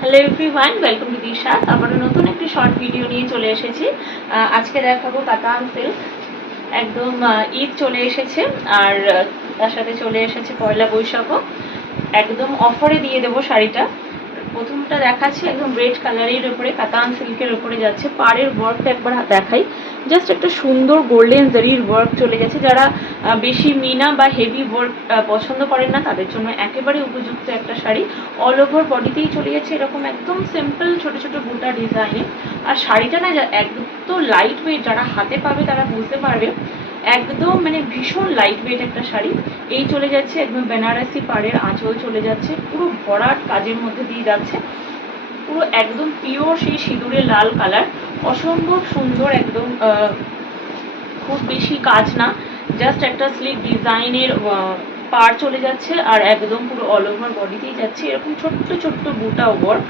Hello everyone, welcome to দিশা। আবারও নতুন একটি শর্ট ভিডিও নিয়ে চলে এসেছি। আজকে দেখাবো কাতান সিল্ক। একদম ঈদ চলে এসেছে, আর তার সাথে চলে এসেছে পয়লা বৈশাখও। একদম অফারে দিয়ে দেবো শাড়িটা। প্রথমটা দেখাচ্ছি একদম রেড কালারের উপরে কাতান সিল্কের উপরে যাচ্ছে। পাড়ের ওয়ার্কটা একবার দেখাই। জাস্ট একটা সুন্দর গোল্ডেন জারির ওয়ার্ক চলে গেছে। যারা বেশি মিনা বা হেভি ওয়ার্ক পছন্দ করেন না তাদের জন্য একেবারে উপযুক্ত একটা শাড়ি। অল ওভার বডিতেই চলে গেছে এরকম একদম সিম্পল ছোট ছোট বুটা ডিজাইনে। আর শাড়িটা না একদম লাইট ওয়েট, যারা হাতে পাবে তারা বুঝতে পারবে। একদম মানে ভীষণ লাইট ওয়েট একটা শাড়ি। এই চলে যাচ্ছে একদম বেনারসি পাড়ের আঁচল চলে যাচ্ছে, পুরো ভরাট কাজের মধ্যে দিয়ে যাচ্ছে। পুরো একদম পিওর সেই সিঁদুরের লাল কালার, অসম্ভব সুন্দর। একদম খুব বেশি কাজ না, জাস্ট একটা স্লিক ডিজাইনের পার চলে যাচ্ছে, আর একদম পুরো অল ওভার বডিতেই যাচ্ছে এরকম ছোট্ট ছোট্ট বুটা ওয়ার্ক।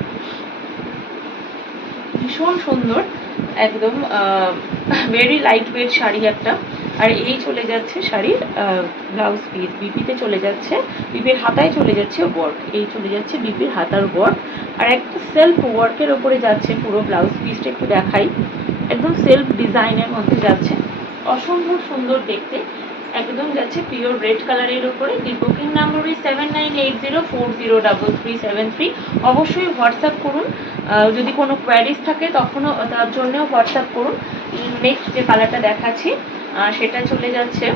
ভীষণ সুন্দর, একদম ভেরি লাইট ওয়েট শাড়ি একটা। আর এই চলে যাচ্ছে শাড়ির ব্লাউজ পিস, বিপিতে চলে যাচ্ছে, বিপির হাতায় চলে যাচ্ছে ওয়ার্ক। এই চলে যাচ্ছে বিপির হাতার ওয়ার্ক, আর একটা সেলফ ওয়ার্কের ওপরে যাচ্ছে পুরো ব্লাউজ পিসটা। একটু দেখাই, একদম সেলফ ডিজাইনের মধ্যে যাচ্ছে, অসম্ভব সুন্দর দেখতে। একদম যাচ্ছে পিওর রেড কালারের উপরে। দি বুকিং নাম্বার 7980403373। অবশ্যই হোয়াটসঅ্যাপ করুন, যদি কোনো কোয়ারিজ থাকে তখনও তার জন্যও হোয়াটসঅ্যাপ করুন। নেক্সট যে কালারটা দেখাচ্ছি সেটা চলে যাচ্ছে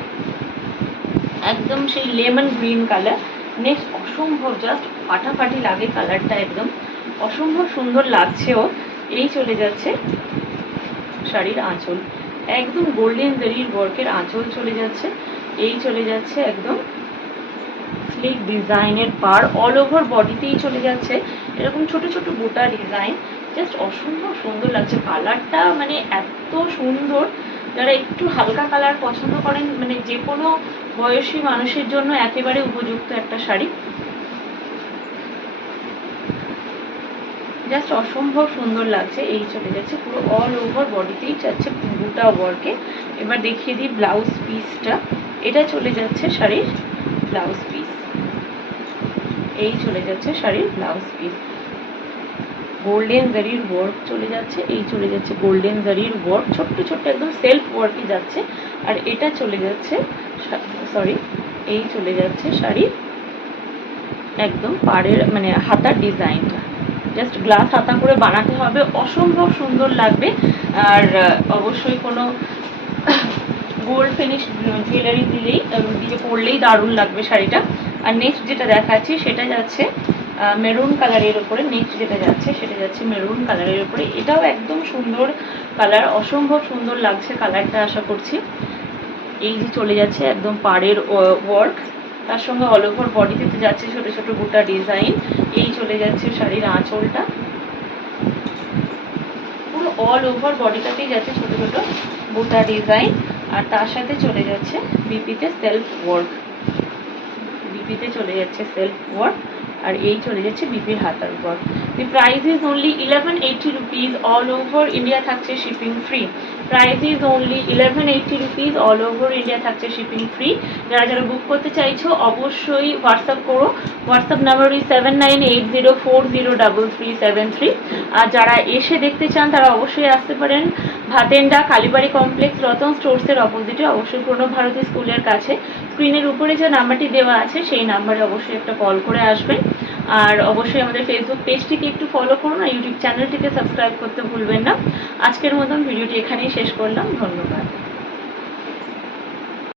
একদম সেই লেমন গ্রিন কালার। নেক্সট অসম্ভব জাস্ট ফাটাফাটি লাগে কালারটা, একদম অসম্ভব সুন্দর লাগছেও। এই চলে যাচ্ছে শাড়ির আঁচল, একদম গোল্ডেন জারির ওয়ার্কের আঁচল চলে যাচ্ছে। এই চলে যাচ্ছে একদম স্লিক ডিজাইনের পার, অল ওভার বডিতেই চলে যাচ্ছে এরকম ছোট ছোট বুটা ডিজাইন। জাস্ট অসম্ভব সুন্দর লাগছে কালারটা, মানে এত সুন্দর। যারা একটু হালকা কালার পছন্দ করেন, মানে যে কোনো বয়সী মানুষের জন্য একেবারে উপযুক্ত একটা শাড়ি। জাস্ট অসম্ভব সুন্দর লাগছে। এই চলে যাচ্ছে পুরো অল ওভার বডিতেই যাচ্ছে বুটা ওয়ার্কে। এবার দেখিয়ে দিই ব্লাউজ পিসটা। এটা চলে যাচ্ছে শাড়ির ব্লাউজ পিস। এই চলে যাচ্ছে শাড়ির ব্লাউজ পিস, গোল্ডেন জারির ওয়ার্ক চলে যাচ্ছে। এই চলে যাচ্ছে গোল্ডেন জারির ওয়ার্ক, ছোট্ট ছোট্ট একদম সেলফ ওয়ার্কই যাচ্ছে। আর এটা চলে যাচ্ছে এই চলে যাচ্ছে শাড়ির একদম পাড়ের মানে হাতার ডিজাইনটা। জাস্ট গ্লাস হাতা করে বানাতে হবে, অসম্ভব সুন্দর লাগবে। আর অবশ্যই কোনো গোল্ড ফিনিশ জুয়েলারি দিয়ে পরলেই দারুণ লাগবে শাড়িটা। আর নেক্সট যেটা দেখাচ্ছি সেটা যাচ্ছে মেরুন কালারের উপরে। নেক্সট যেটা যাচ্ছে সেটা যাচ্ছে মেরুন কালারের উপরে। এটাও একদম সুন্দর কালার, অসম্ভব সুন্দর লাগছে কালারটা, আশা করছি। এই যে চলে যাচ্ছে একদম পাড়ের ওয়ার্ক, তার সঙ্গে অল ওভার বডিতে যাচ্ছে ছোট ছোট বুটা ডিজাইন। এই চলে যাচ্ছে শাড়ির আঁচলটা, পুরো অল ওভার বডিটাতেই যাচ্ছে ছোট ছোট বুটা ডিজাইন। আর তার সাথে চলে যাচ্ছে বিপিতে সেলফ ওয়ার্ক, বিপিতে চলে যাচ্ছে সেলফ ওয়ার্ক। আর এই চলে যাচ্ছে বিপির হাতার work. The price is only 1180 rupees, all over India থাকছে shipping free. Price is only 1180 rupees, all over India থাকছে শিপিং ফ্রি। যারা যারা বুক করতে চাইছো অবশ্যই হোয়াটসঅ্যাপ করো। WhatsApp number is 7980403373। আর যারা এসে দেখতে চান তারা অবশ্যই আসতে পারেন ভাতেন্ডা কালীবাড়ি কমপ্লেক্স রতন স্টোর্সের অপোজিটে, অবশ্যই প্রণব ভারতী স্কুলের কাছে। স্ক্রিনের উপরে যে নাম্বারটি দেওয়া আছে সেই নাম্বারে অবশ্যই একটা কল করে আসবেন। আর অবশ্যই আমাদের ফেসবুক পেজটিকে একটু ফলো করুন, আর ইউটিউব চ্যানেলটিকে সাবস্ক্রাইব করতে ভুলবেন না। আজকের মতন ভিডিওটি এখানেই শেষ করলাম, ধন্যবাদ।